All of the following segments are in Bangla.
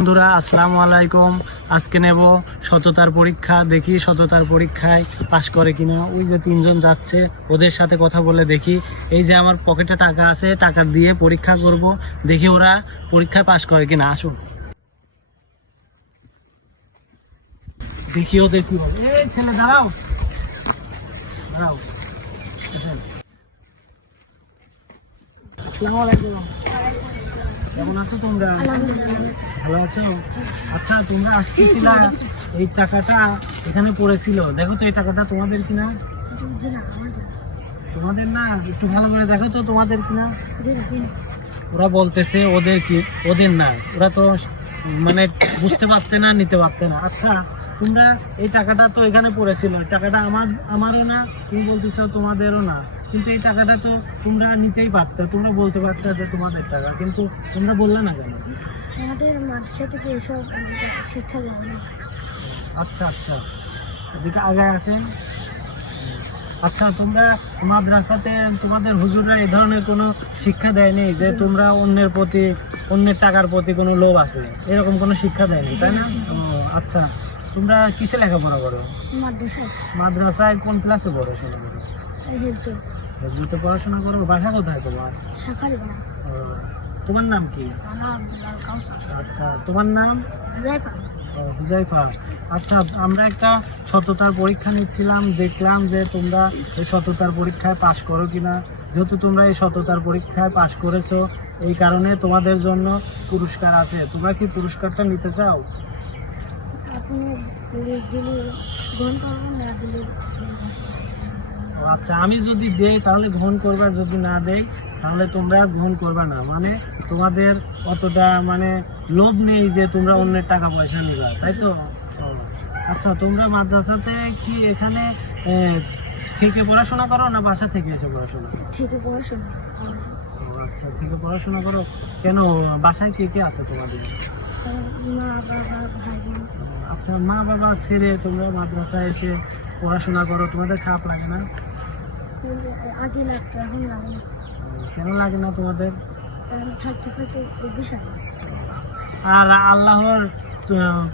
বন্ধুরা আসসালামু আলাইকুম। আজকে নেব সততার পরীক্ষা। দেখি সততার পরীক্ষায় পাশ করে কিনা। ওই যে তিনজন যাচ্ছে, ওদের সাথে কথা বলে দেখি। এই যে আমার পকেটে টাকা আছে, টাকা দিয়ে পরীক্ষা করব, দেখি ওরা পরীক্ষায় পাশ করে কিনা। আসুন দেখি ওদের কি বলে। এই ছেলে দাঁড়াও দাঁড়াও। আসসালামু আলাইকুম। কেমন আছো তোমরা? ভালো আছো? আচ্ছা, তোমরা আসতেছিলা, এই টাকাটা এখানে পড়েছিল, দেখো তো এই টাকাটা তোমাদের কিনা। তোমাদের না, একটু ভালো করে দেখো তো তোমাদের কিনা। ওরা বলতেছে ওদের কি, ওদের না। ওরা তো মানে বুঝতে পারতে না, নিতে পারতে না। আচ্ছা, তোমরা এই টাকাটা তো এখানে পড়েছিল, টাকাটা আমারও না, তুমি বলতেছো তোমাদেরও না, কিন্তু এই টাকাটা তো তোমরা নিতেই পারতে, তোমরা বলতে পারতে যে তোমাদের টাকা, কিন্তু তোমরা বললে না কেন? আমাদের মাদ্রাসা থেকে এসব শিক্ষা দেয় না। আচ্ছা আচ্ছা, এদিকে আগে আসেন। আচ্ছা, তোমরা মাদ্রাসাতে তোমাদের হুজুররা এই ধরনের কোনো শিক্ষা দেয়নি যে তোমরা অন্যের প্রতি, অন্যের টাকার প্রতি কোনো লোভ আছে, এরকম কোনো শিক্ষা দেয়নি, তাই না? ও আচ্ছা, তোমরা কিসে লেখাপড়া করো? মাদ্রাসায় কোন ক্লাসে পড়ো? হেফজুতে পড়াশোনা করো। বাসা কোথায় তোমার? ও, তোমার নাম কি? আচ্ছা, তোমার নাম? হুজাইফা। আচ্ছা, আমরা একটা সততার পরীক্ষা নিচ্ছিলাম, দেখলাম যে তোমরা এই সততার পরীক্ষায় পাশ করো কিনা। যেহেতু তোমরা এই সততার পরীক্ষায় পাশ করেছো, এই কারণে তোমাদের জন্য পুরস্কার আছে। তোমরা কি পুরস্কারটা নিতে চাও? আচ্ছা, আমি যদি দেই তাহলে গ্রহণ করবে, যদি না দেই তাহলে তোমরা গ্রহণ করবে না। মানে তোমাদের অতটা মানে লোভ নেই যে তোমরা অন্যের টাকা পয়সা নেবে, তাই তো? আচ্ছা, তোমরা মাদ্রাসাতে কি এখানে থেকে পড়াশোনা করো না বাসা থেকে এসে পড়াশোনা? আচ্ছা, থেকে পড়াশোনা করো। কেন, বাসায় কে কে আছে তোমাদের? আচ্ছা, মা বাবা ছেড়ে তোমরা মাদ্রাসায় এসে পড়াশোনা করো, তোমাদের খারাপ লাগে না? আগে লাগতো, এখন লাগে না। কেন লাগে না তোমাদের? আর আল্লাহর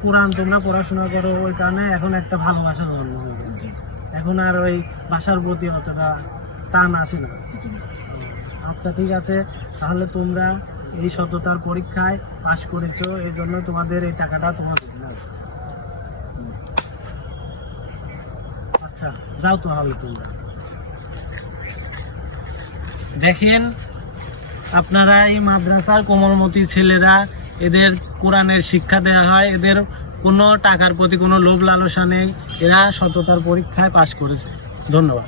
কোরআন তোমরা পড়াশোনা করো, ওই কারণে এখন একটা ভালোবাসা জন্ম হয়ে গেছে। এখন আর ওই ভাষার প্রতি অতটা টান আসে না। আচ্ছা, ঠিক আছে, তাহলে তোমরা এই সততার পরীক্ষায় পাশ করেছো, এই জন্য তোমাদের এই টাকাটা তোমাদের। আচ্ছা, যাও তাহলে তোমরা। দেখেন আপনারা, এই মাদ্রাসার কোমলমতি ছেলেরা, এদের কোরআনের শিক্ষা দেওয়া হয়, এদের কোনো টাকার প্রতি কোনো লোভ লালসা নেই, এরা সততার পরীক্ষায় পাশ করেছে। ধন্যবাদ।